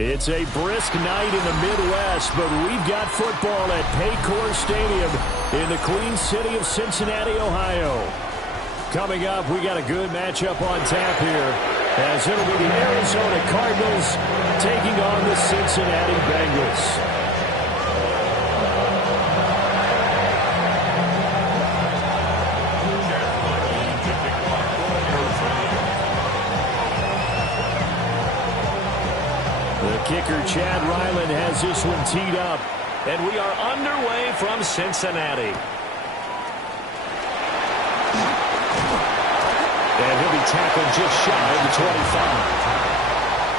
It's a brisk night in the Midwest, but we've got football at Paycor Stadium in the Queen City of Cincinnati, Ohio. Coming up, we got a good matchup on tap here, as it'll be the Arizona Cardinals taking on the Cincinnati Bengals. Kicker Chad Ryland has this one teed up. And we are underway from Cincinnati. And he'll be tackled just shy of the 25.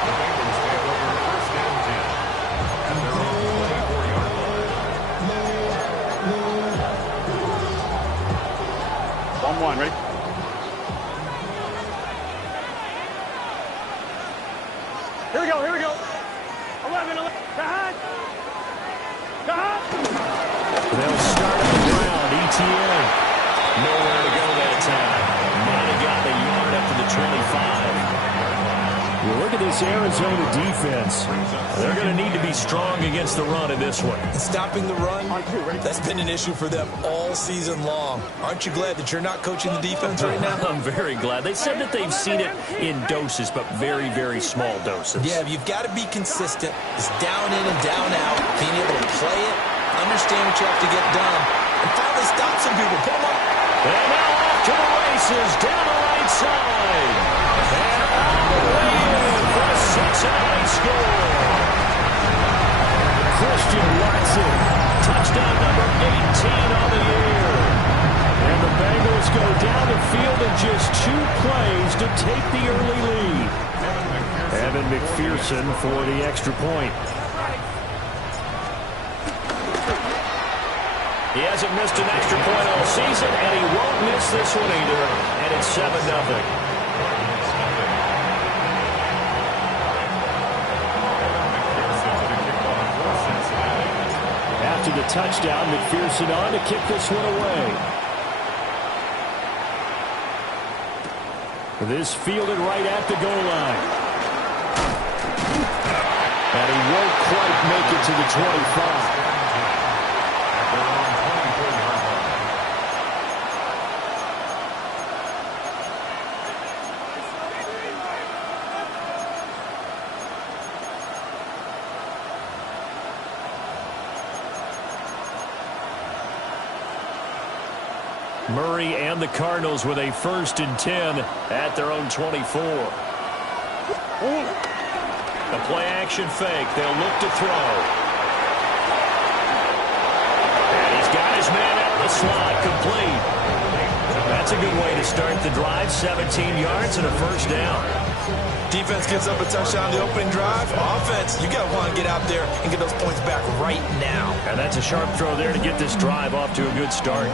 The Bengals take over first and 10 at their own 24-yard line. 1-1, ready? Here we go, here we go. 11, They'll start on the ground. ETN. Nowhere to go that time. Might have gotten a yard up to the 25. Well, look at this Arizona defense. They're going to need to be strong against the run in this one. Stopping the run, that's been an issue for them all season long. Aren't you glad that you're not coaching the defense right now? I'm very glad. They said that they've seen it in doses, but very, very small doses. Yeah, you've got to be consistent. It's down in and down out. Being able to play it, understand what you have to get done, and finally stop some people. Put them up. And now off to the races down the right side. And all the way in for a Cincinnati score. Christian Watson. Touchdown number 18 on the year. And the Bengals go down the field in just 2 plays to take the early lead. Evan McPherson for the extra point. He hasn't missed an extra point all season, and he won't miss this one either. And it's 7-0. After the touchdown, McPherson on to kick this one away. This fielded right at the goal line. And he won't quite make it to the 25. Murray and the Cardinals with a 1st and 10 at their own 24. A play-action fake. They'll look to throw. And he's got his man out of the slot, complete. That's a good way to start the drive. 17 yards and a 1st down. Defense gives up a touchdown the opening drive. Offense, you got to want to get out there and get those points back right now. And that's a sharp throw there to get this drive off to a good start.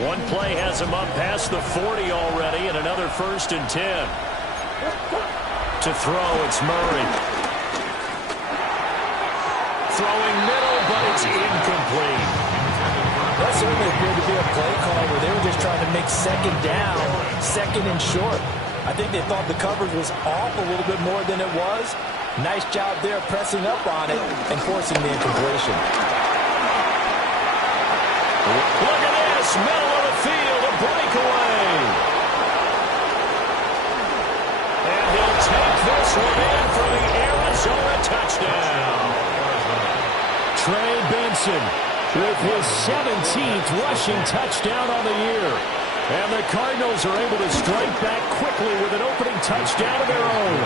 One play has him up past the 40 already, and another 1st and 10. To throw, it's Murray. Throwing middle, but it's incomplete. That certainly appeared to be a play call where they were just trying to make 2nd down, 2nd and short. I think they thought the coverage was off a little bit more than it was. Nice job there pressing up on it and forcing the incompletion. Look at this, middle of the field, a breakaway. And he'll take this one in for the Arizona touchdown. Trey Benson with his 17th rushing touchdown on the year. And the Cardinals are able to strike back quickly with an opening touchdown of their own.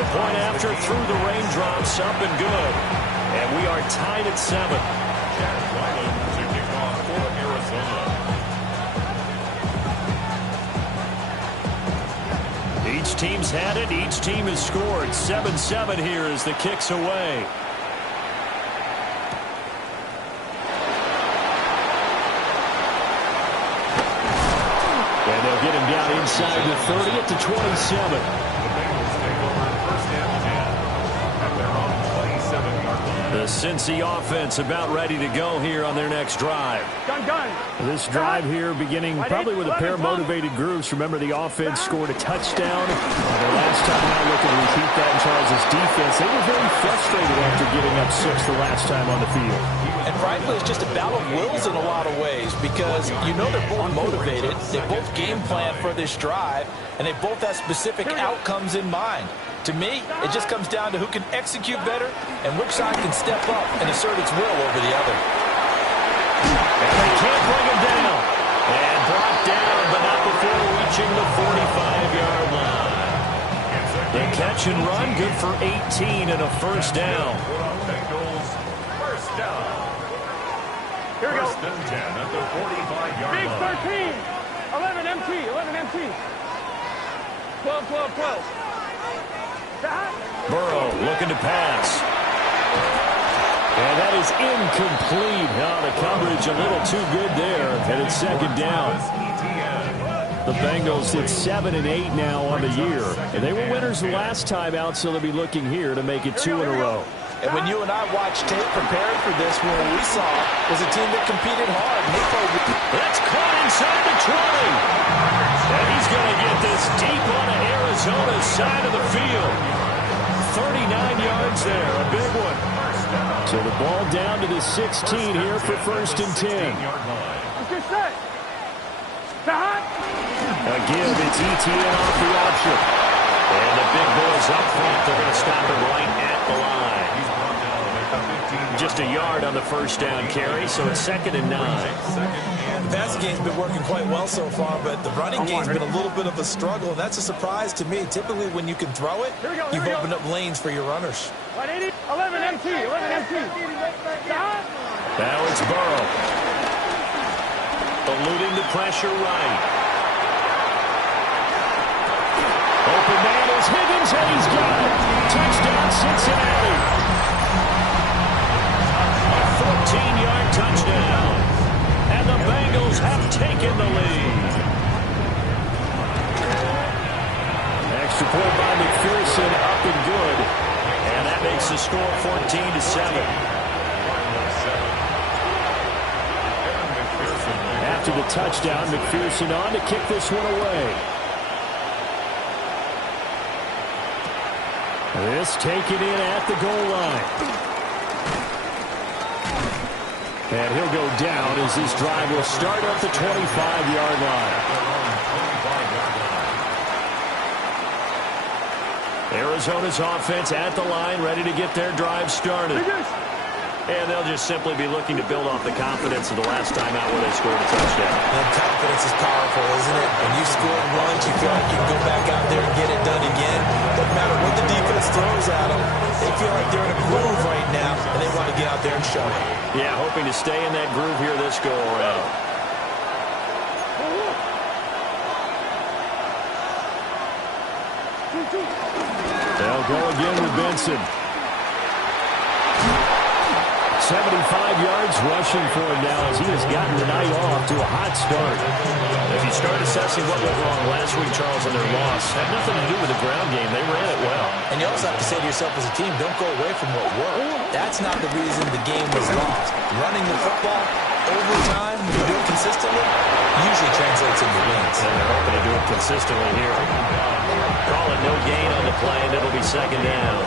The point after through the raindrops, up and good. And we are tied at 7. Each team's had it. Each team has scored. 7-7 here as the kick's away. And they'll get him down inside the 30 at the 27. The Bengals take over 1st and 10 at their own 27-yard line. The The Cincy offense about ready to go here on their next drive. Gun. This drive here beginning probably with a pair of motivated groups. Remember, the offense scored a touchdown. Their last time out, looking to repeat that in Charles' defense. They were very frustrated after giving up 6 the last time on the field. And frankly, it's just a battle of wills in a lot of ways because you know they're both motivated. They both game plan for this drive, and they both have specific outcomes in mind. To me, it just comes down to who can execute better and which side can step up and assert its will over the other. And they can't bring him down. And brought down, but not before reaching the 45-yard line. The catch and run, good for 18 and a first down. Bengals, first down. Here we go. First and 10 at the 45-yard Big line. 13. 11 MT. 11 MT. 12. Burrow looking to pass. And that is incomplete. Oh, the coverage a little too good there. And it's second down. The Bengals sit 7-8 now on the year. And they were winners the last time out, so they'll be looking here to make it 2 in a row. And when you and I watched tape preparing for this, what we saw was a team that competed hard. That's caught inside the 20. And he's going to get this deep onto Arizona's side of the field. 39 yards there, a big one. So the ball down to the 16 here for first and 10. Get set. Again, it's ETN off the option. And the big boys up front, they're going to stop him right at the line. Just a yard on the first down carry, so it's 2nd and 9. The passing game's been working quite well so far, but the running game's been a little bit of a struggle, and that's a surprise to me. Typically, when you can throw it, you've opened up lanes for your runners. 11 MT. 11 MT. Now it's Burrow. Eluding the pressure right. Open man is Higgins, and he's got it. Touchdown, Cincinnati. A 14-yard touchdown. And the Bengals have taken the lead. Extra point by McPherson, up and good. And that makes the score 14-7. After the touchdown, McPherson on to kick this one away. This taken in at the goal line. And he'll go down as this drive will start up the 25-yard line. Arizona's offense at the line, ready to get their drive started. And they'll just simply be looking to build off the confidence of the last time out where they scored a touchdown. And confidence is powerful, isn't it? When you scored once, you feel like you can go back out there and get it done again. Doesn't matter what the defense throws at them. They feel like they're in a groove right now, and they want to get out there and show it. Yeah, hoping to stay in that groove here this go-around. They'll go again with Benson. 75 yards rushing for him now as he has gotten the night off to a hot start. If you start assessing what went wrong last week, Charles, in their loss, had nothing to do with the ground game. They ran it well. And you also have to say to yourself as a team, don't go away from what worked. That's not the reason the game was lost. Running the football over time, when you do it consistently, usually translates into wins. And they're hoping to do it consistently here. Call it no gain on the play, and it'll be 2nd down.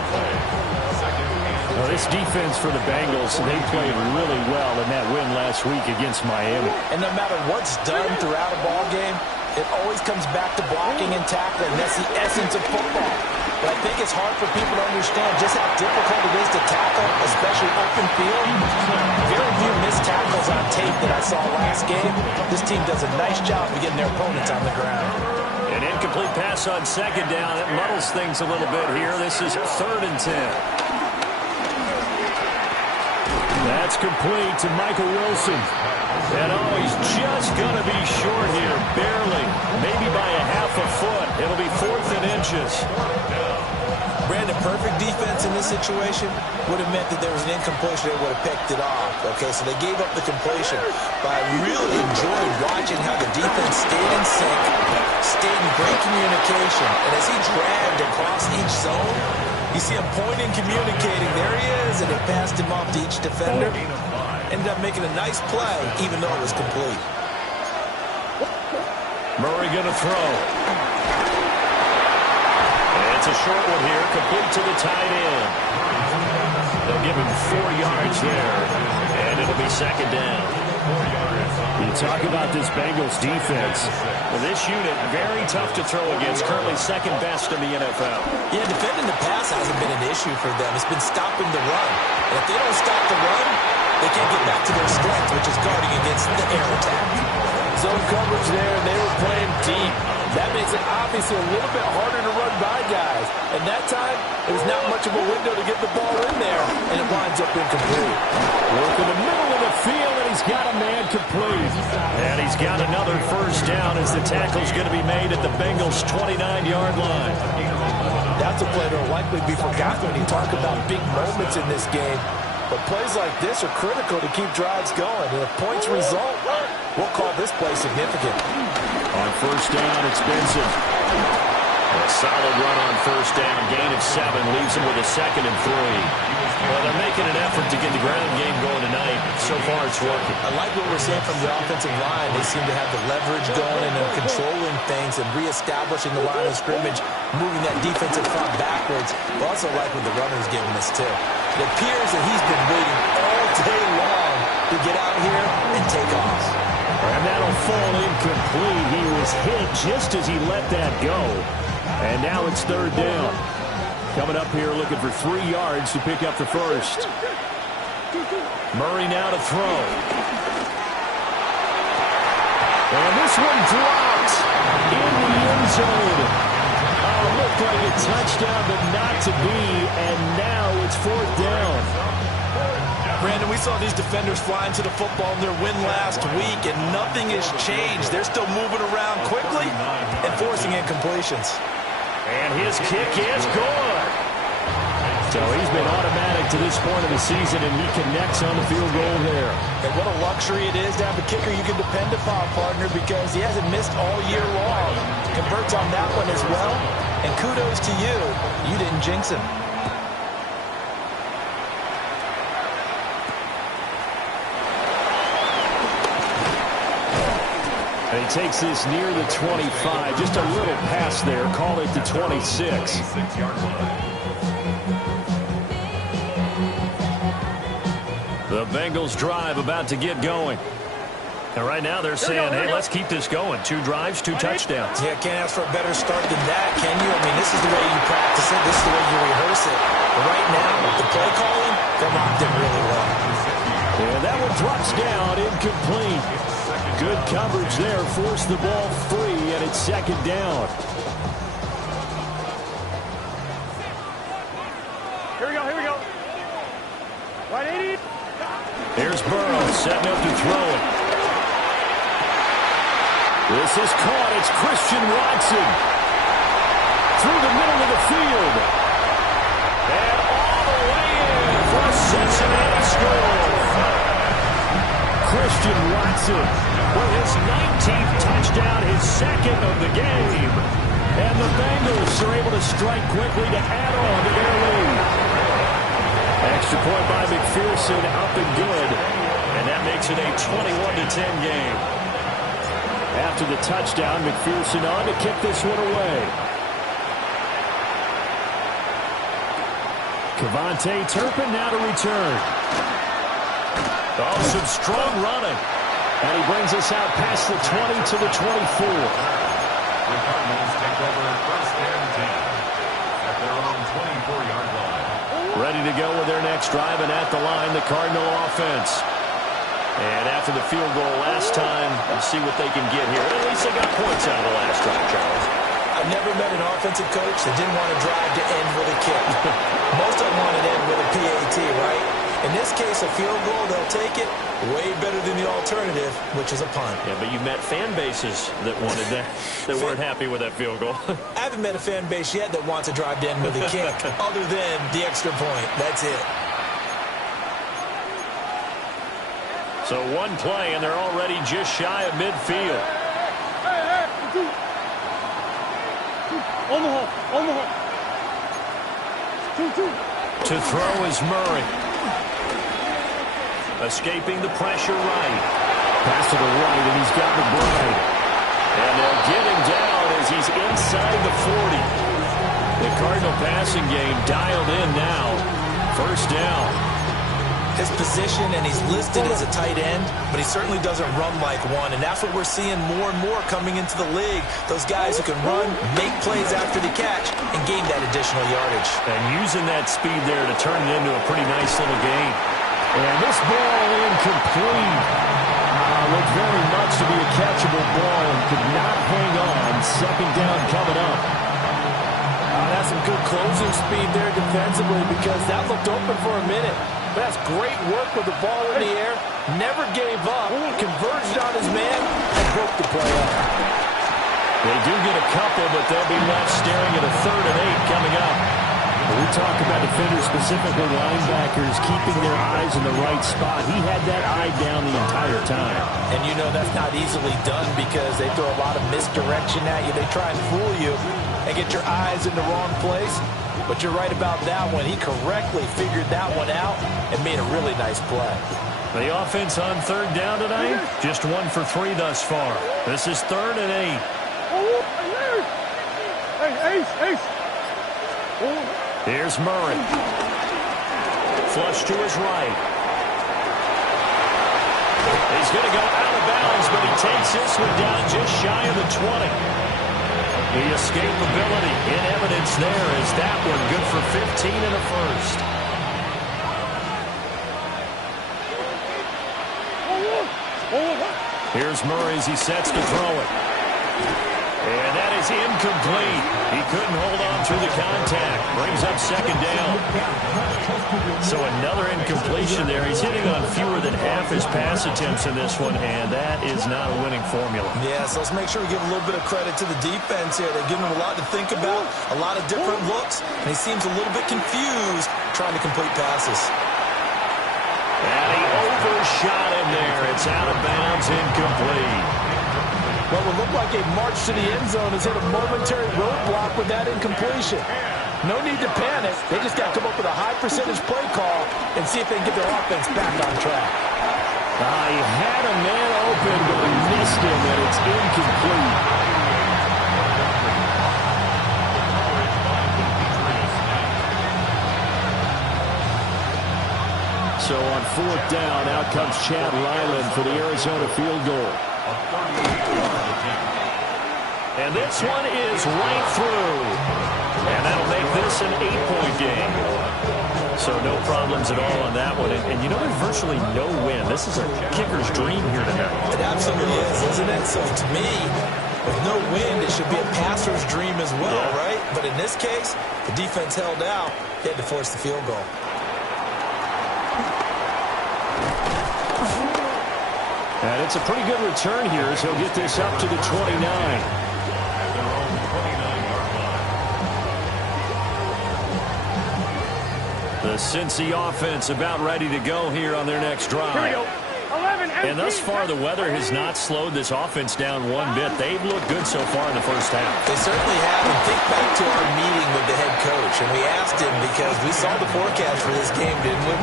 Well, this defense for the Bengals, they played really well in that win last week against Miami. And no matter what's done throughout a ball game, it always comes back to blocking and tackling. That's the essence of football. But I think it's hard for people to understand just how difficult it is to tackle, especially open field. Very few missed tackles on tape that I saw last game. This team does a nice job of getting their opponents on the ground. An incomplete pass on 2nd down. It muddles things a little bit here. This is 3rd and 10. That's complete to Michael Wilson. And he's just going to be short here, barely, maybe by a half a foot. It'll be 4th and inches. Brandon, perfect defense in this situation would have meant that there was an incompletion. They would have picked it off. Okay, so they gave up the completion. But I really enjoyed watching how the defense stayed in sync, stayed in great communication. And as he dragged across each zone, you see him pointing, communicating. There he is, and it passed passed him off to each defender. Ended up making a nice play, even though it was complete. Murray going to throw. And it's a short one here, complete to the tight end. They'll give him 4 yards there, and it'll be second down. You talk about this Bengals defense. Well, this unit, very tough to throw against, currently second best in the NFL. Yeah, defending the pass hasn't been an issue for them. It's been stopping the run. And if they don't stop the run, they can't get back to their strength, which is guarding against the air attack. Zone coverage there, and they were playing deep. That makes it obviously a little bit harder to run by guys. And that time, it was not much of a window to get the ball in there, and it winds up incomplete. Look in the middle of the field, and he's got a man complete. And he's got another first down as the tackle's going to be made at the Bengals' 29-yard line. That's a play that will likely be forgotten when you talk about big moments in this game. But plays like this are critical to keep drives going. And if points result, we'll call this play significant. On first down, it's Benson. A solid run on first down. Gain of 7 leaves him with a 2nd and 3. Well, they're making an effort to get the ground game going tonight. So far, it's working. I like what we're seeing from the offensive line. They seem to have the leverage going and they're controlling things and reestablishing the line of scrimmage, moving that defensive front backwards. But also like what the runner's giving us, too. It appears that he's been waiting all day long to get out here and take off. And that'll fall incomplete. He was hit just as he let that go. And now it's third down. Coming up here looking for 3 yards to pick up the first. Murray now to throw. And this one dropped in the end zone. Looked like a touchdown, but not to be. And now it's fourth down. Brandon, we saw these defenders flying to the football in their win last week, and nothing has changed. They're still moving around quickly and forcing incompletions. And his kick is good. So he's been automatic to this point of the season, and he connects on the field goal there. And what a luxury it is to have a kicker you can depend upon, partner, because he hasn't missed all year long. Converts on that one as well. And kudos to you. You didn't jinx him. And he takes this near the 25. Just a little pass there. Call it the 26. The Bengals drive about to get going. And right now they're saying, hey, let's keep this going. 2 drives, 2 touchdowns. Yeah, can't ask for a better start than that, can you? I mean, this is the way you practice it. This is the way you rehearse it. But right now, the play calling, they're locked in really well. And that one drops down, incomplete. Good coverage there, forced the ball free, and it's second down. Here we go, here we go. Right, 80. Here's Burrow setting up to throw it. This is caught. It's Christian Watson. Through the middle of the field. And all the way in for a Cincinnati score. Christian Watson with his 19th touchdown, his 2nd of the game. And the Bengals are able to strike quickly to add on to their lead. Extra point by McPherson, up and good. And that makes it a 21-10 game. After the touchdown, McPherson on to kick this one away. Kevontae Turpin now to return. Oh, some strong running. And he brings us out past the 20 to the 24. The Cardinals take over first and 10 at their own 24-yard line. Ready to go with their next drive, and at the line, the Cardinal offense. And after the field goal last time, we'll see what they can get here. At least they got points out of the last drive, Charles. I've never met an offensive coach that didn't want to drive to end with a kick. Most of them want to end with a PAT, right? In this case, a field goal, they'll take it. Way better than the alternative, which is a punt. Yeah, but you met fan bases that wanted that, that weren't happy with that field goal. I haven't met a fan base yet that wants to drive to end with a kick, other than the extra point. That's it. So one play, and they're already just shy of midfield. On the hole, on the hole. 2. To throw is Murray. Escaping the pressure right. Pass to the right, and he's got McBride. And they'll get him down as he's inside the 40. The Cardinal passing game dialed in now. First down. His position, and he's listed as a tight end, but he certainly doesn't run like one, and that's what we're seeing more and more coming into the league. Those guys who can run, make plays after the catch, and gain that additional yardage. And using that speed there to turn it into a pretty nice little gain. And this ball incomplete. Looked very much to be a catchable ball and could not hang on. Second down coming up. That's some good closing speed there defensively because that looked open for a minute. But that's great work with the ball in the air. Never gave up. Converged on his man and broke the play up. They do get a couple, but they'll be left staring at a 3rd and 8 coming up. We talk about defenders, specifically linebackers, keeping their eyes in the right spot. He had that eye down the entire time. And you know that's not easily done because they throw a lot of misdirection at you. They try and fool you and get your eyes in the wrong place. But you're right about that one. He correctly figured that one out and made a really nice play. The offense on 3rd down tonight, just 1 for 3 thus far. This is 3rd and 8. Ace. Here's Murray. Flush to his right. He's going to go out of bounds, but he takes this one down just shy of the 20. The escapability in evidence there is that one good for 15 and a first. Here's Murray as he sets to throw it. And that is incomplete. He couldn't hold on through the contact. Brings up 2nd down. So another incompletion there. He's hitting on fewer than half his pass attempts in this one, and that is not a winning formula. Yeah, so let's make sure we give a little bit of credit to the defense here. They're giving him a lot to think about, a lot of different looks, and he seems a little bit confused trying to complete passes. And he overshot him there. It's out of bounds, incomplete. What would look like a march to the end zone has hit a momentary roadblock with that incompletion. No need to panic. They just got to come up with a high percentage play call and see if they can get their offense back on track. He had a man open, but he missed him, and it's incomplete. So on 4th down, out comes Chad Ryland for the Arizona field goal. And this one is right through. And that'll make this an 8-point game. So no problems at all on that one. And you know, there's virtually no win. This is a kicker's dream here tonight. It absolutely is, isn't it? So to me, with no win, it should be a passer's dream as well, right? But in this case, the defense held out. They had to force the field goal. And it's a pretty good return here as he'll get this up to the 29. The Cincy offense about ready to go here on their next drive. Here we go. 11, And thus far, the weather has not slowed this offense down one bit. They've looked good so far in the first half. They certainly have. And think back to our meeting with the head coach. And we asked him because we saw the forecast for this game, didn't we?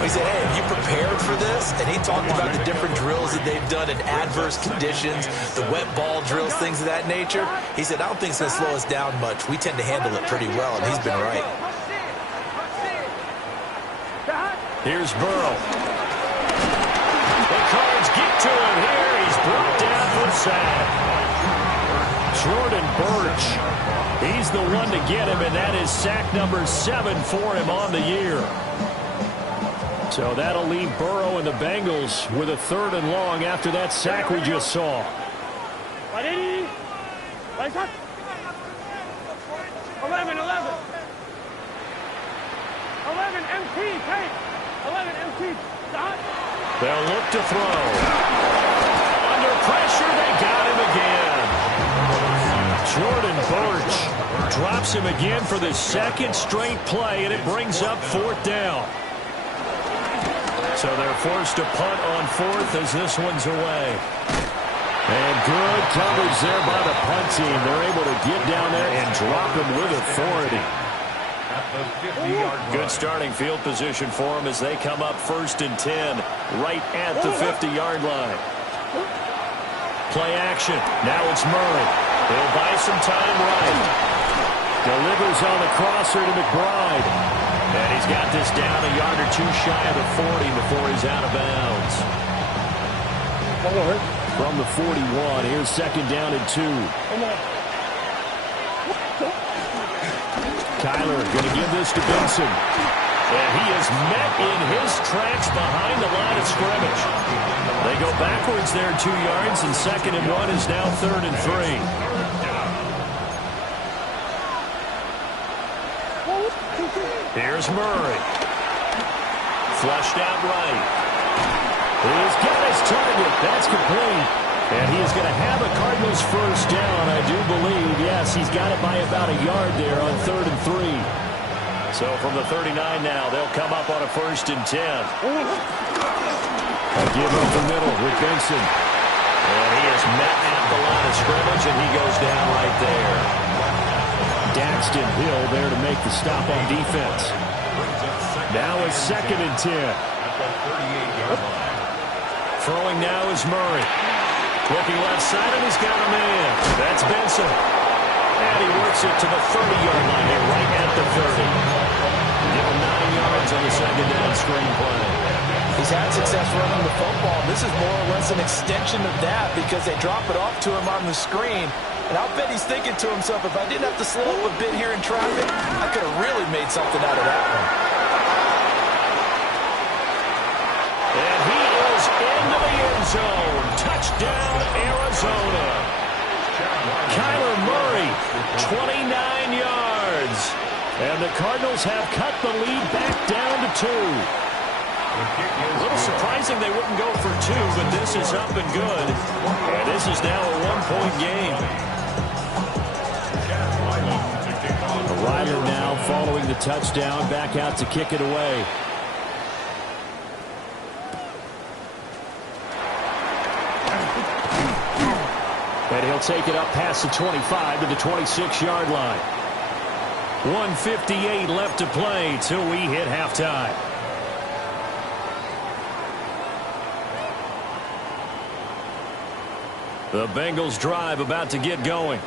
We said, hey, have you prepared for this? And he talked about the different drills that they've done in adverse conditions, the wet ball drills, things of that nature. He said, I don't think it's going to slow us down much. We tend to handle it pretty well, and he's been right. Here's Burrow. The Cards get to him here. He's brought down for a sack. Jordan Birch. He's the one to get him, and that is sack number 7 for him on the year. So that'll leave Burrow and the Bengals with a 3rd and long after that sack we just saw. 11. 11 MT, take. 11 MT, stop. They'll look to throw. Under pressure, they got him again. Jordan Birch drops him again for the 2nd straight play, and it brings up 4th down. So they're forced to punt on 4th as this one's away. And good coverage there by the punt team. They're able to get down there and drop him with authority. the 50-yard line. Good starting field position for them as they come up 1st and 10 right at the 50-yard line. Play action. Now it's Murray. He'll buy some time right. Delivers on the crosser to McBride. And he's got this down a yard or two shy of the 40 before he's out of bounds. From the 41, here's 2nd down and 2. Kyler going to give this to Benson. And he is met in his tracks behind the line of scrimmage. They go backwards there 2 yards, and 2nd and 1 is now 3rd and 3. Here's Murray. Flushed out right. He's got his target. That's complete. And he is going to have a Cardinals 1st down, I do believe. Yes, he's got it by about a yard there on 3rd and 3. So from the 39 now, they'll come up on a 1st and 10. A give up the middle with Benson. And he is met at the line of scrimmage, and he goes down right there. Daxton Hill there to make the stop on defense. Now it's 2nd and 10. At the 38-yard line. Throwing now is Murray. Looking left side, and he's got a man. That's Benson. And he works it to the 30-yard line here, right at the 30. Give him 9 yards on the 2nd down screen play. He's had success running the football. This is more or less an extension of that because they drop it off to him on the screen. And I'll bet he's thinking to himself, if I didn't have to slow up a bit here in traffic, I could have really made something out of that one. And he is into the end zone. Touchdown, Arizona. Kyler Murray, 29 yards. And the Cardinals have cut the lead back down to 2. A little surprising they wouldn't go for 2, but this is up and good. And this is now a 1-point game. Ryder now following the touchdown, back out to kick it away. And he'll take it up past the 25 to the 26-yard line. 1:58 left to play till we hit halftime. The Bengals drive about to get going.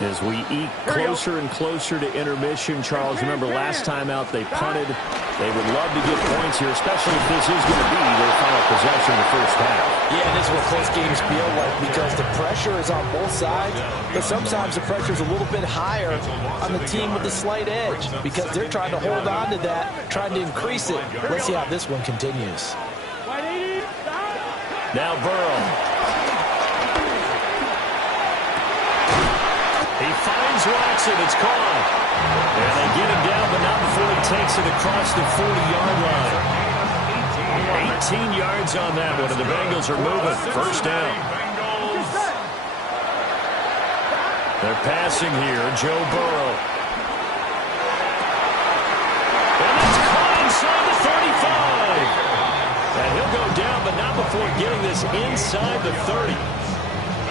As we eat closer and closer to intermission, Charles, remember last time out they punted. They would love to get points here, especially if this is going to be their final possession in the first half. Yeah, this is what close games feel like because the pressure is on both sides, but sometimes the pressure is a little bit higher on the team with the slight edge because they're trying to hold on to that, trying to increase it. Let's see how this one continues. Now Burrow. He finds Watson. It's caught. And they get him down, but not before he takes it across the 40-yard line. 18 yards on that one, and the Bengals are moving. 1st down. They're passing here. Joe Burrow. And it's caught inside the 35. And he'll go down, but not before getting this inside the 30.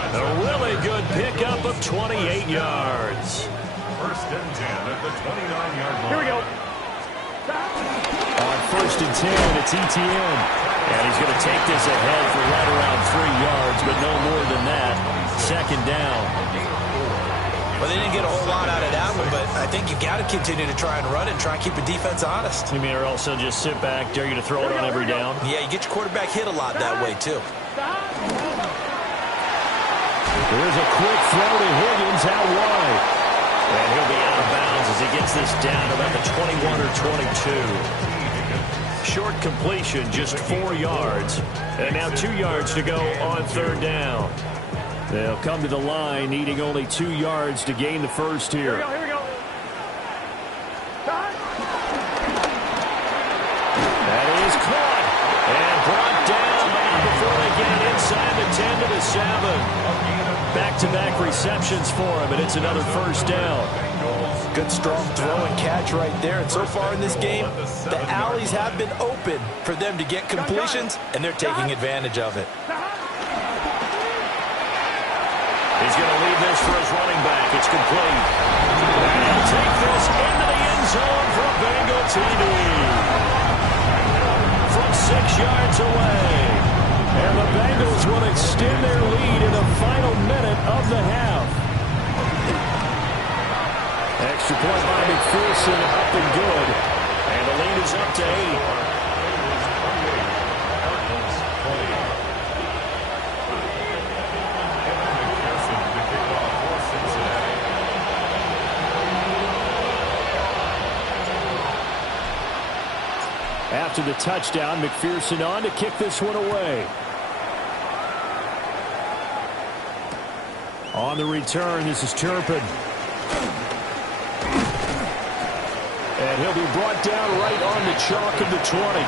A really good pickup of 28 yards. 1st and 10 at the 29-yard line. Here we go. On 1st and 10, it's ETN. And he's going to take this ahead for right around 3 yards, but no more than that. 2nd down. Well, they didn't get a whole lot out of that one, but I think you got to continue to try and run and try and keep the defense honest. You mean or else they'll just sit back, dare you to throw it on every down? Yeah, you get your quarterback hit a lot that way, too. There's a quick throw to Higgins out wide. And he'll be out of bounds as he gets this down about the 21 or 22. Short completion, just 4 yards. And now 2 yards to go on 3rd down. They'll come to the line, needing only 2 yards to gain the first here. Here we go. That is caught. And brought down before they get it inside the 10 to the 7. Back-to-back receptions for him, and it's another 1st down. Good, strong throw and catch right there. And so far in this game, the alleys have been open for them to get completions, and they're taking advantage of it. He's going to leave this for his running back. It's complete. And he'll take this into the end zone for a Bengal TD. From 6 yards away. And the Bengals will extend their lead in the final minute of the half. Extra point by McPherson, up and good. And the lead is up to 8. After the touchdown, McPherson on to kick this one away. On the return, this is Turpin. And he'll be brought down right on the chalk of the 20. The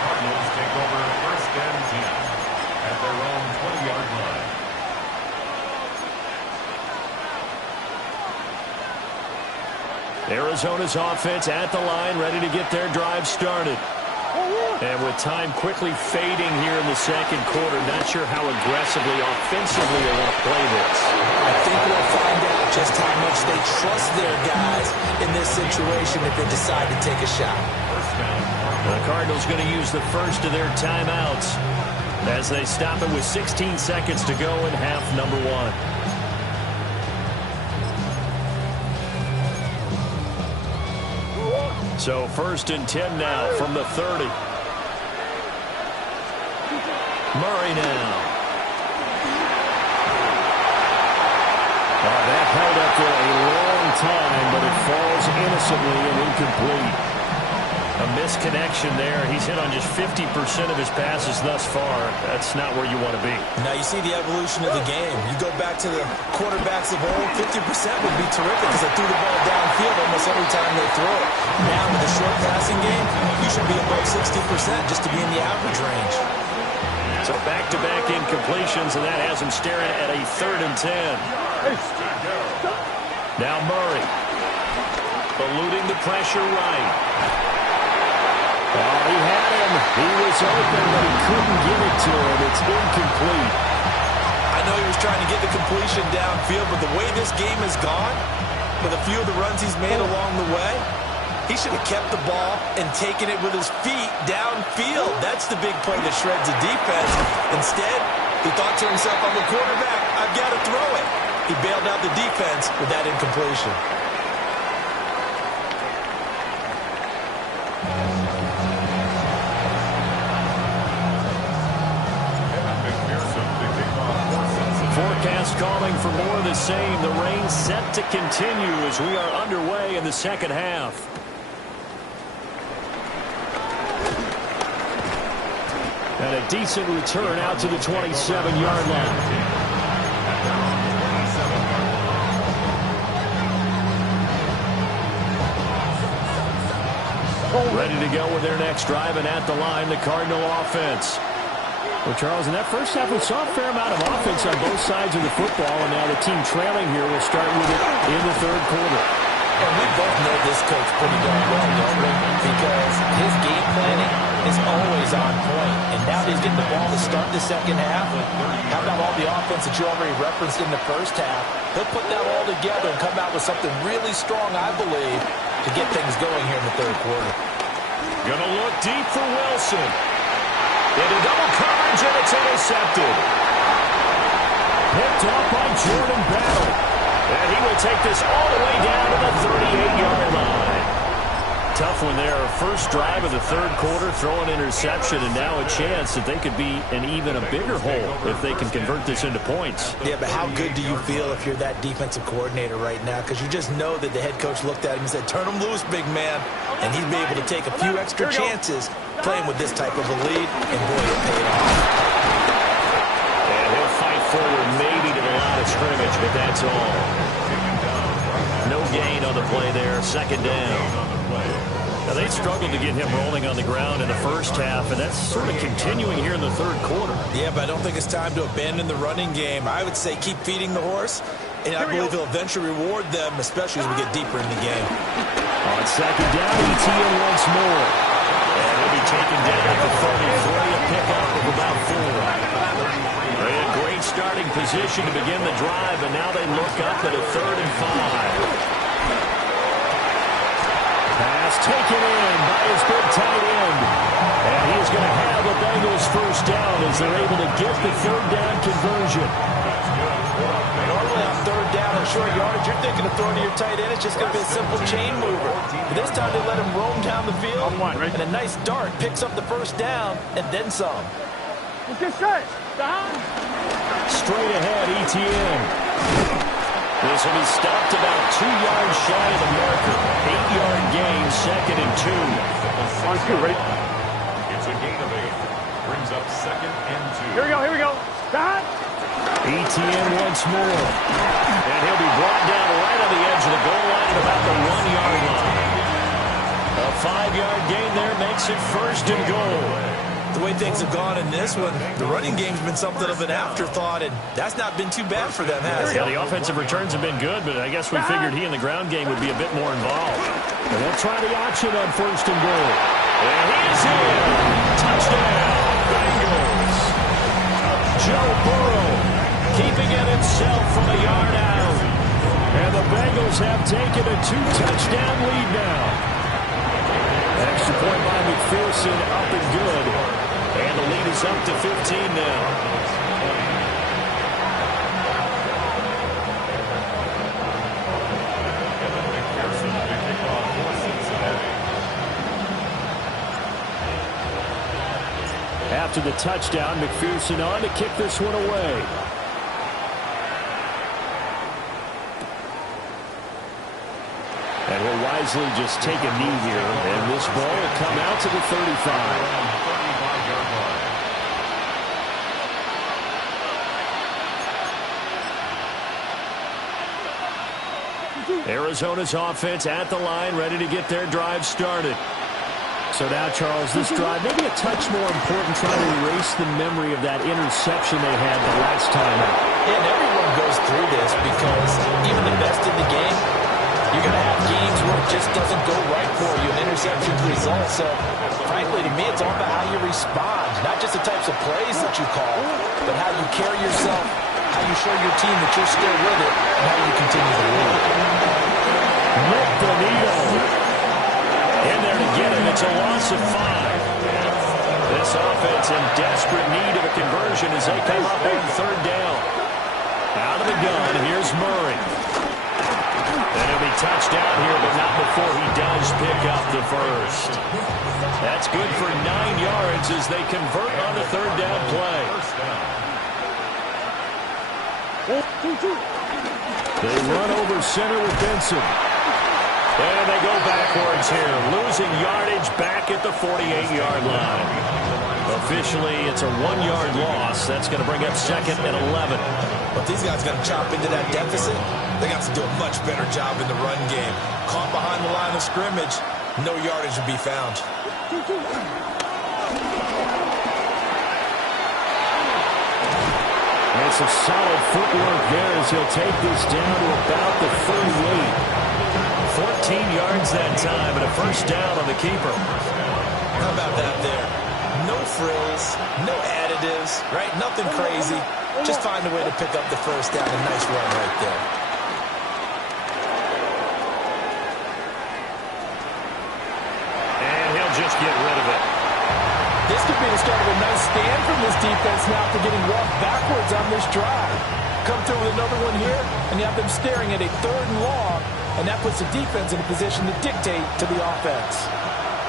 Cardinals take over first and 10 at their own 20-yard line. Arizona's offense at the line, ready to get their drive started. And with time quickly fading here in the second quarter, not sure how aggressively, offensively they want to play this. I think we'll find out just how much they trust their guys in this situation if they decide to take a shot. The Cardinals going to use the first of their timeouts as they stop it with 16 seconds to go in half number 1. So first and 10 now from the 30. Murray now. That held up for a long time, but it falls innocently and incomplete. A misconnection there. He's hit on just 50% of his passes thus far. That's not where you want to be. Now you see the evolution of the game. You go back to the quarterbacks of old, 50% would be terrific because they threw the ball downfield almost every time they throw it. Now with the short passing game, you should be above 60% just to be in the average range. So back-to-back incompletions, and that has him staring at a 3rd and 10. Now Murray. Eluding the pressure right. Oh, he had him. He was open, but he couldn't get it to him. It's incomplete. I know he was trying to get the completion downfield, but the way this game has gone, with a few of the runs he's made along the way, he should have kept the ball and taken it with his feet downfield. That's the big play that shreds the defense. Instead, he thought to himself, I'm a quarterback, I've got to throw it. He bailed out the defense with that incompletion. Forecast calling for more of the same. The rain set to continue as we are underway in the second half. And a decent return out to the 27-yard line. Ready to go with their next drive, and at the line, the Cardinal offense. Well, Charles, in that first half, we saw a fair amount of offense on both sides of the football, and now the team trailing here will start with it in the third quarter. And we both know this coach pretty darn well, don't we? Because his game planning is always on point. And now that he's getting the ball to start the second half, how about all the offense that you already referenced in the first half? He'll put that all together and come out with something really strong, I believe, to get things going here in the third quarter. Gonna look deep for Wilson. Into double coverage, and it's intercepted. Picked off by Jordan Battle. And he will take this all the way down to the 38-yard line. Tough one there. First drive of the third quarter, throw an interception, and now a chance that they could be in even a bigger hole if they can convert this into points. Yeah, but how good do you feel if you're that defensive coordinator right now? Because you just know that the head coach looked at him and said, turn him loose, big man. And he'd be able to take a few extra chances playing with this type of a lead, and boy, it paid off. And he'll fight forward maybe to the line of scrimmage, but that's all. No gain on the play there, second down. Now, they struggled to get him rolling on the ground in the first half, and that's sort of continuing here in the third quarter. Yeah, but I don't think it's time to abandon the running game. I would say keep feeding the horse, and I believe he'll eventually reward them, especially as we get deeper in the game. On second down, ETN once more. And he'll be taken down at the 33, a pickup of about 4. In a great starting position to begin the drive, and now they look up at a 3rd and 5. It's taken in by his big tight end. And he's going to have the Bengals first down as they're able to get the third down conversion. Normally on third down and short yardage, you're thinking of throwing to your tight end. It's just going to be a simple chain mover. But this time they let him roam down the field. And a nice dart picks up the first down and then some. Get straight. Straight ahead, ETN. This will be stopped about 2 yards shy of the marker. 8-yard gain, 2nd and 2. On 2, ready? It's a gain of 8. Brings up 2nd and 2. Here we go, here we go. Stop. ETN once more. And he'll be brought down right on the edge of the goal line at about the 1-yard line. A 5-yard gain there makes it 1st and goal. The way things have gone in this one, the running game's been something of an afterthought, and that's not been too bad for them, has it? Yeah, the offensive returns have been good, but I guess we figured he in the ground game would be a bit more involved. And they'll try the option on 1st and goal. And he's in. Touchdown, Bengals. Joe Burrow keeping it himself from a yard out. And the Bengals have taken a 2-touchdown lead now. Extra point by McPherson, up and good. And the lead is up to 15 now. McPherson to kick off for Cincinnati. After the touchdown, McPherson on to kick this one away. And he'll wisely just take a knee here, and this ball will come out to the 35. Arizona's offense at the line, ready to get their drive started. So now, Charles, this drive maybe a touch more important, trying to erase the memory of that interception they had the last time out. Yeah, and everyone goes through this because even the best in the game, you're going to have games where it just doesn't go right for you. An interception results. So, frankly, to me, it's all about how you respond. Not just the types of plays that you call, but how you carry yourself, how you show your team that you're still with it, and how you continue to lead. Nick Bonito in there to get him. It's a loss of 5. This offense in desperate need of a conversion as they come up on 3rd down. Out of the gun, here's Murray. And he'll be touched down here, but not before he does pick up the first. That's good for 9 yards as they convert on the 3rd down play. They run over center with Benson. And they go backwards here, losing yardage back at the 48-yard line. Officially, it's a 1-yard loss. That's going to bring up 2nd and 11. But these guys got to chop into that deficit. They got to do a much better job in the run game. Caught behind the line of scrimmage, no yardage to be found. And some solid footwork there as he'll take this down to about the 38. 14 yards that time and a first down on the keeper. How about that there? No frills, no additives, right? Nothing crazy. Just find a way to pick up the first down. A nice run right there. And he'll just get rid of it. This could be the start of a nice stand from this defense now after getting walked backwards on this drive. Come through with another one here, and you have them staring at a 3rd and long, and that puts the defense in a position to dictate to the offense.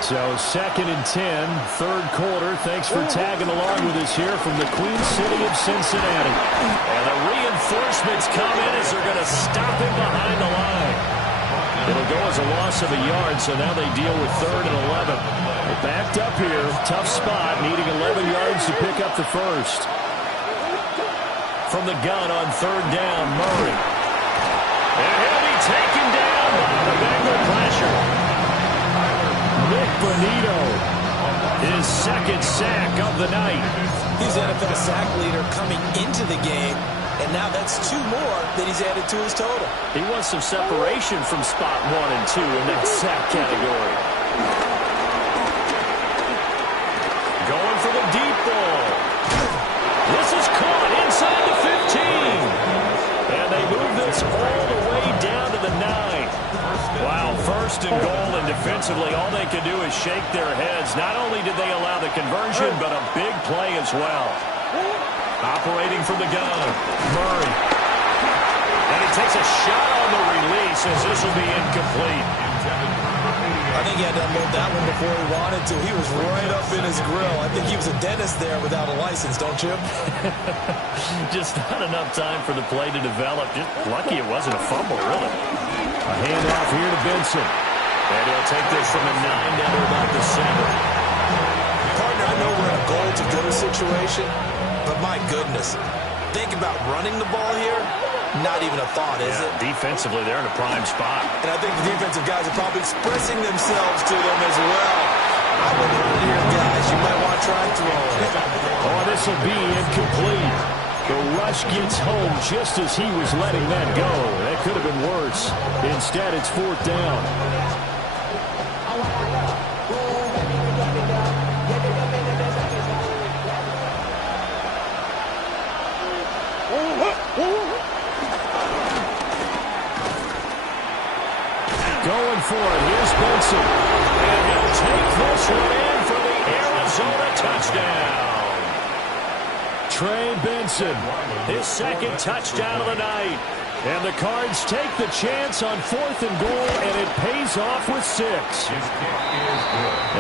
So 2nd and 10, 3rd quarter. Thanks for tagging along with us here from the Queen City of Cincinnati. And the reinforcements come in as they're going to stop him behind the line. It'll go as a loss of a yard, so now they deal with 3rd and 11. They're backed up here. Tough spot, needing 11 yards to pick up the first. From the gun on 3rd down, Murray. And he'll be taken down by the Bengal pressure. Nick Bonito, his 2nd sack of the night. He's NFL sack leader coming into the game, and now that's 2 more that he's added to his total. He wants some separation from spot 1 and 2 in that sack category. Going for the deep ball. This is caught inside the 15. And they move this all the way down to the 9. Wow, 1st first and goal, and defensively, all they can do is shake their heads. Not only did they allow the conversion, but a big play as well. Operating from the gun, Murray. And he takes a shot on the release as this will be incomplete. I think he had to unload that one before he wanted to. He was right up in his grill. I think he was a dentist there without a license, don't you? Just not enough time for the play to develop. Just lucky it wasn't a fumble, really. A handoff here to Benson. And he'll take this from the 9 down to about the 7. Partner, I know we're in a goal-to-go situation, but my goodness, think about running the ball here. Not even a thought, is it? Defensively, they're in a prime spot. And I think the defensive guys are probably expressing themselves to them as well. I wouldn't run it here, guys. You might want to try throwing it. Oh, this will be incomplete. The rush gets home just as he was letting that go. That could have been worse. Instead, it's 4th down. Going for it. Here's Benson. And he'll take this one in for the Arizona touchdown. Trey Benson. His second touchdown of the night. And the Cards take the chance on 4th and goal, and it pays off with 6.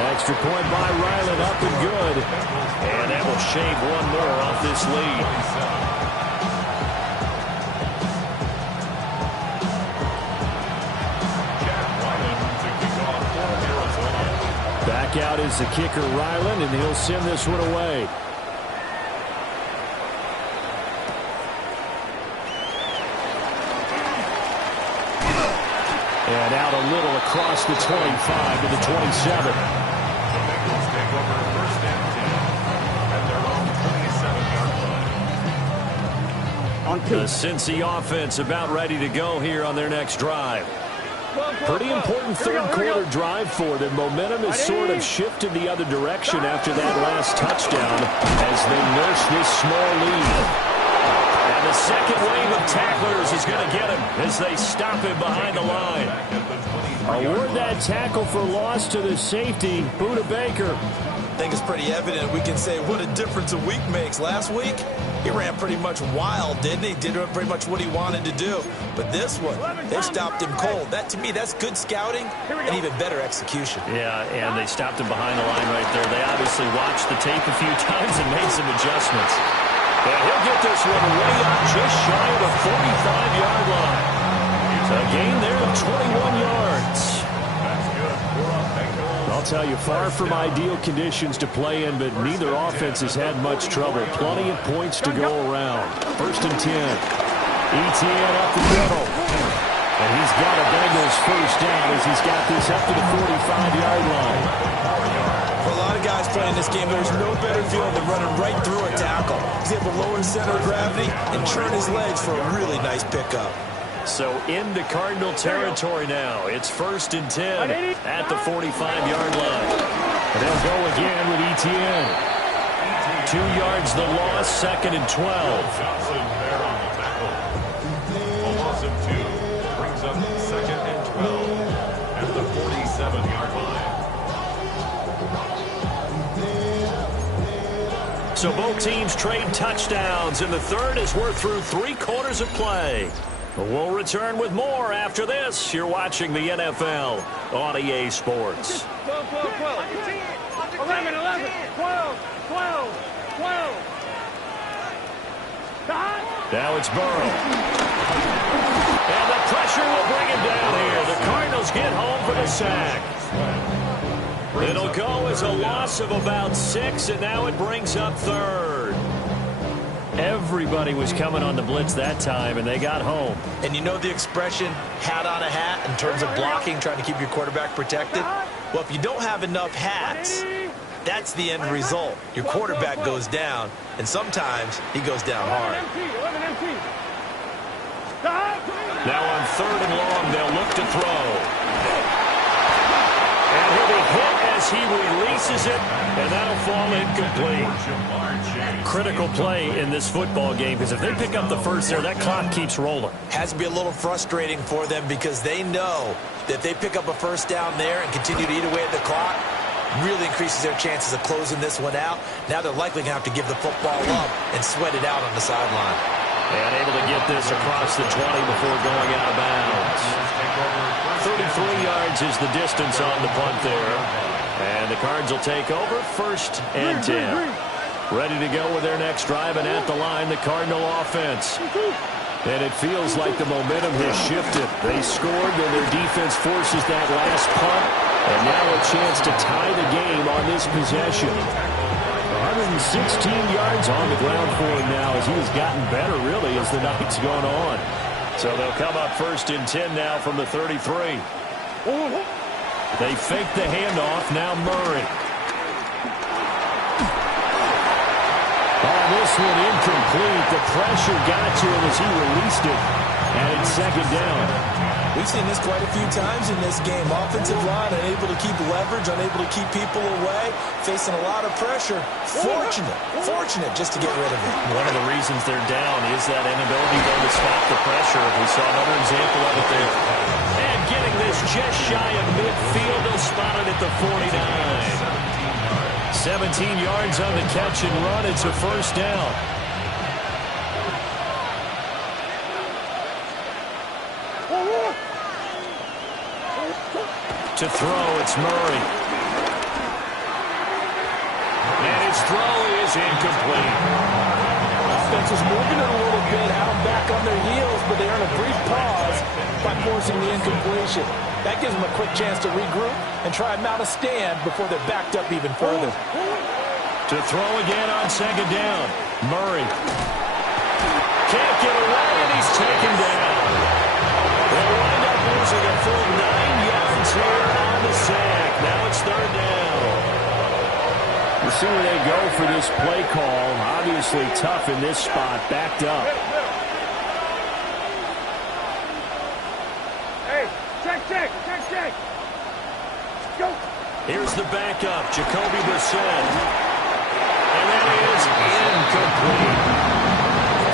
Extra point by Ryland, up and good. And that will shave one more off this lead. Back out is the kicker, Ryland, and he'll send this one away. And out a little across the 25 to the 27. The Bengals take over 1st and 10 at their own 27-yard line. The Cincy offense about ready to go here on their next drive. Pretty important third-quarter drive for them. Momentum has sort of shifted the other direction after that last touchdown as they nurse this small lead. And the second wave of tacklers is going to get him as they stop him behind the line. Award that tackle for loss to the safety, Budda Baker. I think it's pretty evident. We can say what a difference a week makes. Last week, he ran pretty much wild, didn't he? Did pretty much what he wanted to do. But this one, they stopped him cold. That, to me, that's good scouting and even better execution. Yeah, and they stopped him behind the line right there. They obviously watched the tape a few times and made some adjustments. And he'll get this one way up just shy of the 45-yard line. So a gain there of 21 yards. I'll tell you, far from ideal conditions to play in, but neither offense has had much trouble. Plenty of points to go around. 1st and 10. Etienne up the middle. And he's got a Bengals first down as he's got this up to the 45-yard line. For a lot of guys playing this game, there's no better feeling than running right through a tackle. He's able to lower his center of gravity and turn his legs for a really nice pickup. So into Cardinal territory now. It's 1st and 10 at the 45-yard line. And they'll go again with Etienne. 2 yards the loss, 2nd and 12. Johnson there on the tackle. A loss of 2 brings up 2nd and 12 at the 47-yard line. So both teams trade touchdowns, and the third as we're through 3 quarters of play. We'll return with more after this. You're watching the NFL on EA Sports. 12, 12, 12. 11, 11. 12, 12, 12. Now it's Burrow. And the pressure will bring him down here. The Cardinals get home for the sack. It'll go as a loss of about 6, and now it brings up 3rd. Everybody was coming on the blitz that time, and they got home. And you know the expression, hat on a hat, in terms of blocking, trying to keep your quarterback protected? Well, if you don't have enough hats, that's the end result. Your quarterback goes down, and sometimes he goes down hard. Now on 3rd and long, they'll look to throw. And He'll be hit as he releases it, and that'll fall incomplete. Critical play in this football game, because if they pick up the first there, that clock keeps rolling. Has to be a little frustrating for them because they know that they pick up a first down there and continue to eat away at the clock, really increases their chances of closing this one out. Now they're likely going to have to give the football up and sweat it out on the sideline. And able to get this across the 20 before going out of bounds. 33 yards is the distance on the punt there. And the Cards will take over, 1st and 10. Ready to go with their next drive, and at the line, the Cardinal offense. And it feels like the momentum has shifted. They scored, then their defense forces that last punt. And now a chance to tie the game on this possession. 116 yards on the ground for him now, as he has gotten better, really, as the night's gone on. So they'll come up 1st and 10 now from the 33. They fake the handoff. Now Murray. Oh, this one incomplete. The pressure got to him as he released it. And it's 2nd down. We've seen this quite a few times in this game. Offensive line unable to keep leverage, unable to keep people away, facing a lot of pressure. Fortunate just to get rid of it. One of the reasons they're down is that inability, though, to stop the pressure. We saw another example of it there. And getting this just shy of midfield, they'll spot it at the 49. 17 yards on the catch and run. It's a 1st down. To throw, it's Murray. And his throw is incomplete. Offense is moving it a little bit, had them back on their heels, but they earn a brief pause by forcing the incompletion. That gives them a quick chance to regroup and try and mount a stand before they're backed up even further. To throw again on 2nd down. Murray. Can't get away, and he's taken down. They'll wind up losing a full 9 yards here on the sack. Now it's 3rd down. We'll see where they go for this play call. Obviously tough in this spot, backed up. Hey, check. Go. Here's the backup, Jacoby Brissett. And that is incomplete.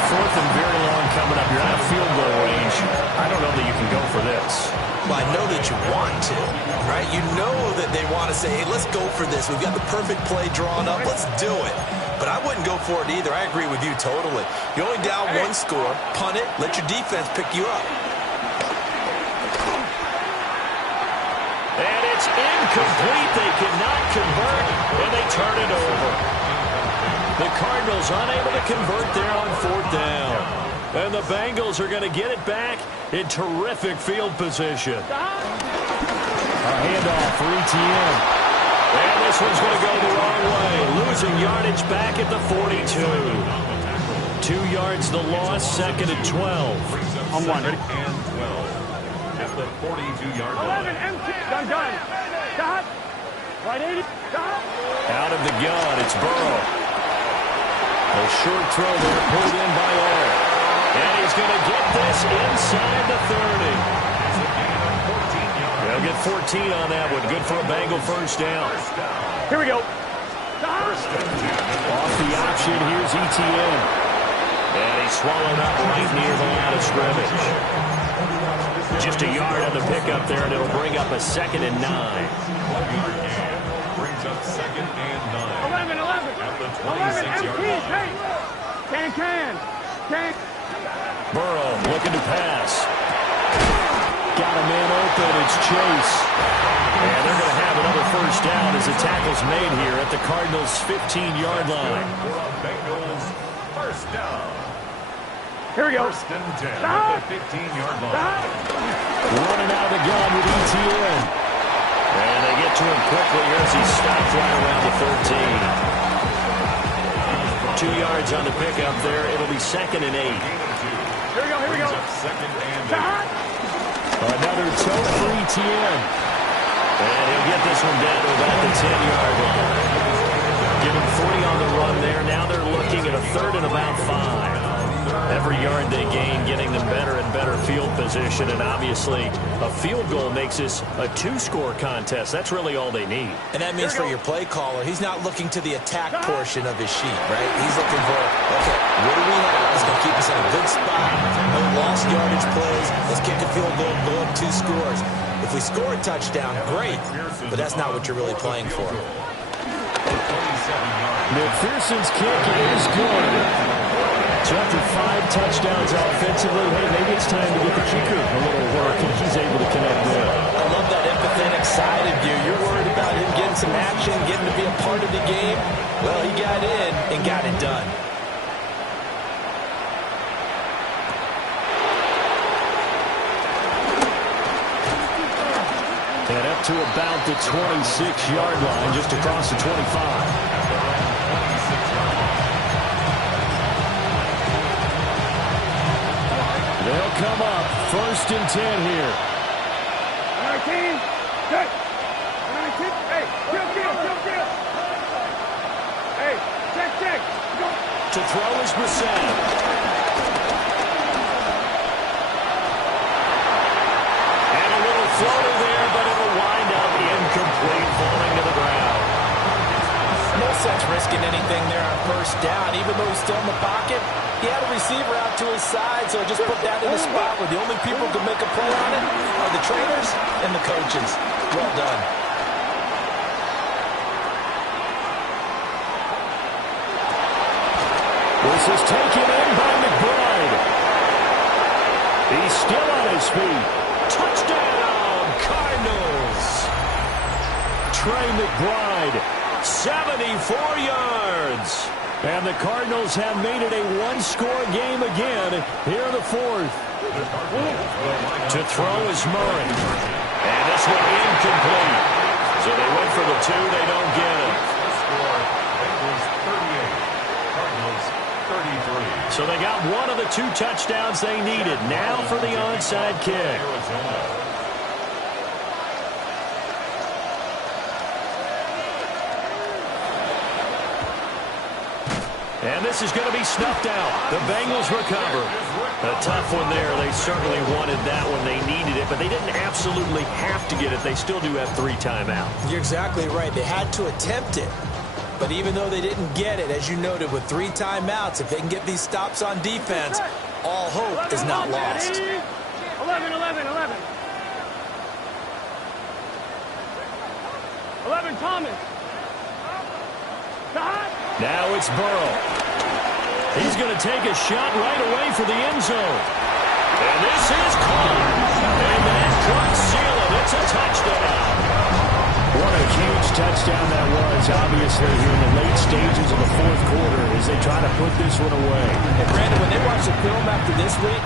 4th and very long coming up. You're out of field goal range. I don't know that you can go for this. Well, I know that you want to, right? You know that they want to say, hey, let's go for this. We've got the perfect play drawn up. Let's do it. But I wouldn't go for it either. I agree with you totally. You're only down 1 score. Punt it. Let your defense pick you up. And it's incomplete. They cannot convert, and they turn it over. The Cardinals unable to convert there on 4th down. And the Bengals are going to get it back in terrific field position. A handoff for ETN. And this one's going to go the wrong way. Losing yardage back at the 42. 2 yards the loss, 2nd and 12. On 1. And 12. At the 42-yard line. 11 empty. Done. Dot. Right 80. Dot. Out of the gun, it's Burrow. A short throw there, pulled in by Orr. And he's going to get this inside the 30. They'll get 14 on that one. Good for a Bengal 1st down. Here we go. Off the option, here's ETN. And he's swallowed up right near the line of scrimmage. Just a yard on the pickup there, and it'll bring up a 2nd and 9. Brings up 2nd and 9. 11. At the 26-yard line. Can. Burrow looking to pass. Got a man open. It's Chase. And they're going to have another 1st down as the tackle's made here at the Cardinals' 15-yard line. Bengals 1st down. Here we go. 1st and 10 at the 15-yard line. Running out of the gun with ETN. And they get to him quickly as he stopped right around the 13. 2 yards on the pickup there. It'll be 2nd and 8. Here we go. 2nd and 8. Another toe for ETN. And he'll get this one down to about the 10-yard line. Give him 40 on the run there. Now they're looking at a 3rd and about 5. Every yard they gain, getting them better and better field position, and obviously a field goal makes this a two-score contest. That's really all they need. And that means for your play caller, he's not looking to the attack portion of his sheet, right? He's looking for, okay, what do we have that's going to keep us in a good spot? No lost yardage plays. Let's kick a field goal and go up 2 scores. If we score a touchdown, great, but that's not what you're really playing for. McPherson's kick is good. So after 5 touchdowns offensively, hey, maybe it's time to get the kicker a little work, and he's able to connect there. I love that empathetic side of you. You're worried about him getting some action, getting to be a part of the game. Well, he got in and got it done. And up to about the 26-yard line, just across the 25. They'll come up, 1st and 10 here. 19, good. 19, hey, kill. Hey, check. Go. To throw is Brissett. And a little floater there, but it'll wind up incomplete, falling to the ground. No sense risking anything there on 1st down. Even though he's still in the pocket, he had a receiver out to his side, so just put that in a spot where the only people who can make a play on it are the trainers and the coaches. Well done. This is taken in by McBride. He's still on his feet. Touchdown, Cardinals. Trey McBride. 74 yards. And the Cardinals have made it a one-score game again here in the 4th. To throw is Murray. And this one incomplete. So they went for the 2. They don't get it. Bengals 38. Cardinals 33. So they got one of the 2 touchdowns they needed. Now for the onside kick. Arizona. And this is going to be snuffed out. The Bengals recover. A tough one there. They certainly wanted that one. They needed it, but they didn't absolutely have to get it. They still do have 3 timeouts. You're exactly right. They had to attempt it. But even though they didn't get it, as you noted, with 3 timeouts, if they can get these stops on defense, all hope is not lost. 11. 11, Thomas. Now it's Burrow. He's going to take a shot right away for the end zone. And this is caught. And that could seal it. It's a touchdown. What a huge touchdown that was, obviously, here in the late stages of the 4th quarter as they try to put this one away. And Brandon, when they watch the film after this week,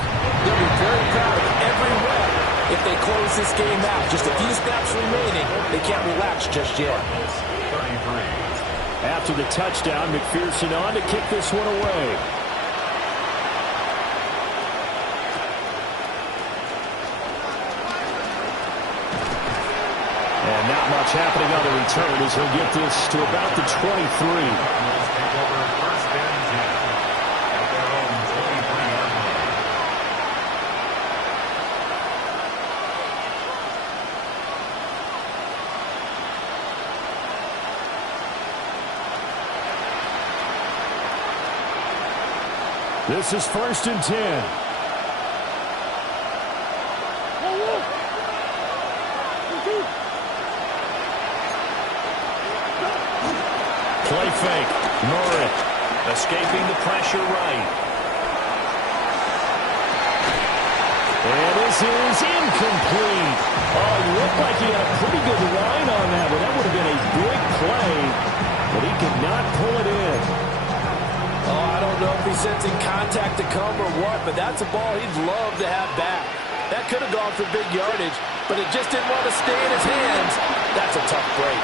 they'll be very proud of every rep if they close this game out. Just a few snaps remaining. They can't relax just yet. 33. After the touchdown, McPherson on to kick this one away. And not much happening on the return as he'll get this to about the 23. Take over 1st and 10 at their own 23-yard line. This is 1st and 10. Play fake. Murray escaping the pressure right. And this is incomplete. Oh, it looked like he had a pretty good line on that, but that would have been a big play, but he could not pull it in. Oh, I don't know if he's sensing contact to come or what, but that's a ball he'd love to have back. That could have gone for big yardage, but it just didn't want to stay in his hands. That's a tough break.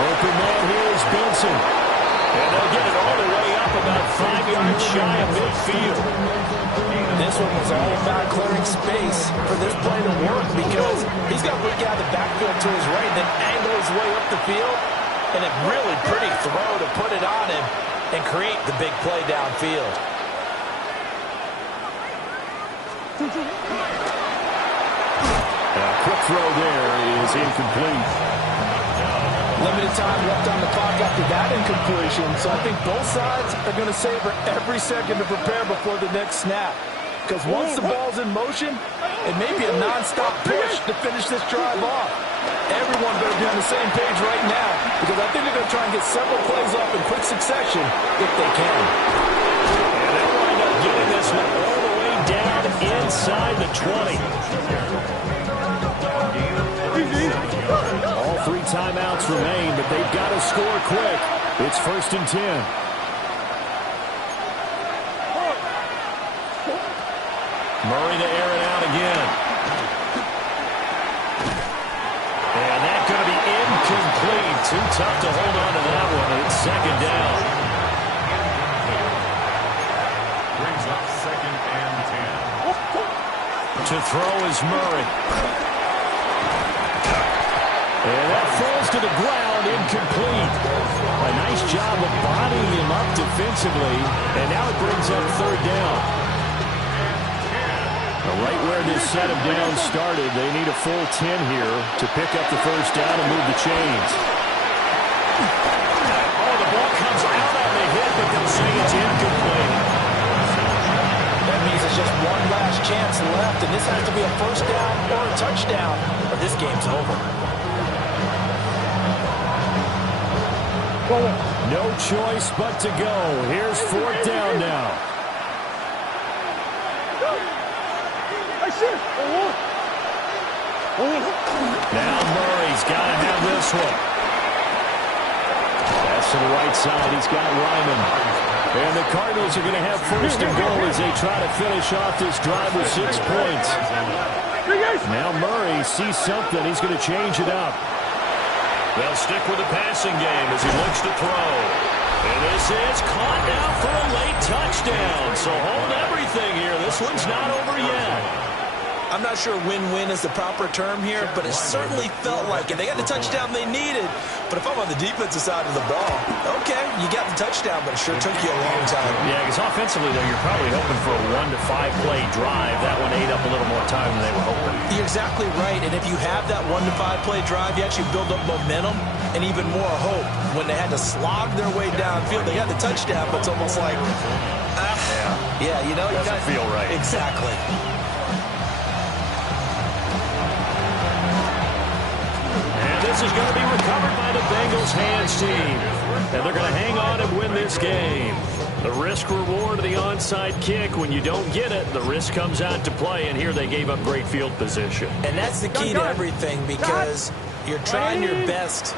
Open man here is Benson. And they'll get it all the way up about 5 yards shy of midfield. This one was all about clearing space for this play to work because he's got to look out of the backfield to his right, then angle his way up the field. And a really pretty throw to put it on him. and create the big play downfield. A quick throw there is incomplete. Limited time left on the clock after that incompletion, so I think both sides are going to savor every second to prepare before the next snap. Because once the ball's in motion, it may be a non-stop push to finish this drive off. Everyone better be on the same page right now, because I think they're going to try and get several plays off in quick succession if they can. And they'll wind up getting this one all the way down inside the 20. All 3 timeouts remain, but they've got to score quick. It's 1st and 10. Murray to air it out again. And that's going to be incomplete. Too tough to hold on to that one. It's 2nd down. Brings up 2nd and 10. To throw is Murray. And that falls to the ground, incomplete. A nice job of bodying him up defensively, and now it brings up 3rd down. Right where this set of downs started, they need a full 10 here to pick up the 1st down and move the chains. Oh, the ball comes out on the hit, but they'll say it's incomplete. That means it's just one last chance left, and this has to be a 1st down or a touchdown, or this game's over. No choice but to go. Here's 4th down now. Now Murray's got to have this one. That's to the right side. He's got Ryman. And the Cardinals are going to have 1st and goal as they try to finish off this drive with 6 points. Now Murray sees something. He's going to change it up. They'll stick with the passing game as he looks to throw. And this is caught now for a late touchdown. So hold everything here. This one's not over yet. I'm not sure win-win is the proper term here, but it certainly felt like it. They got the touchdown they needed. But if I'm on the defensive side of the ball, okay, you got the touchdown, but it sure took you a long time. Yeah, because offensively, though, you're probably hoping for a 1 to 5 play drive. That one ate up a little more time than they were hoping. You're exactly right, and if you have that 1 to 5 play drive, you actually build up momentum and even more hope. When they had to slog their way downfield, they got the touchdown, but it's almost like, yeah, you know, it doesn't feel right. Exactly. This is going to be recovered by the Bengals hands team. And they're going to hang on and win this game. The risk-reward of the onside kick, when you don't get it, the risk comes out to play, and here they gave up great field position. And that's the key to everything, because you're trying your best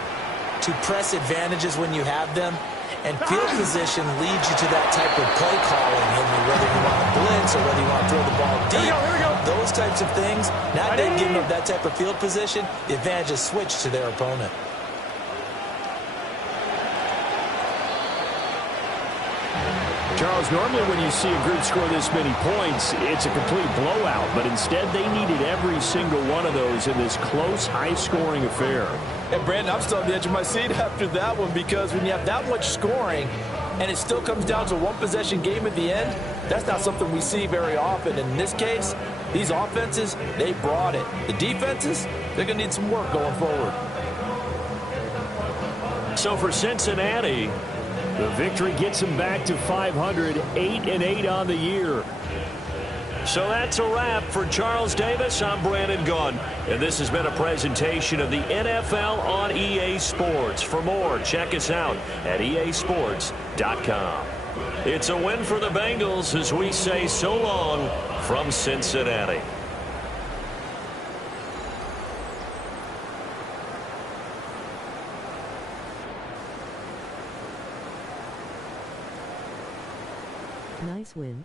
to press advantages when you have them, and field position leads you to that type of play calling, whether you want to blitz or whether you want to throw the ball deep. Those types of things, now they've given up that type of field position, the advantage is switched to their opponent. Charles, normally when you see a group score this many points, it's a complete blowout. But instead, they needed every single one of those in this close, high-scoring affair. And, Brandon, I'm still on the edge of my seat after that one, because when you have that much scoring and it still comes down to a one-possession game at the end, that's not something we see very often. In this case, these offenses, they brought it. The defenses, they're going to need some work going forward. So for Cincinnati, the victory gets them back to 500, 8-8 on the year. So that's a wrap. For Charles Davis, I'm Brandon Gunn. And this has been a presentation of the NFL on EA Sports. For more, check us out at easports.com. It's a win for the Bengals as we say so long from Cincinnati. Nice win.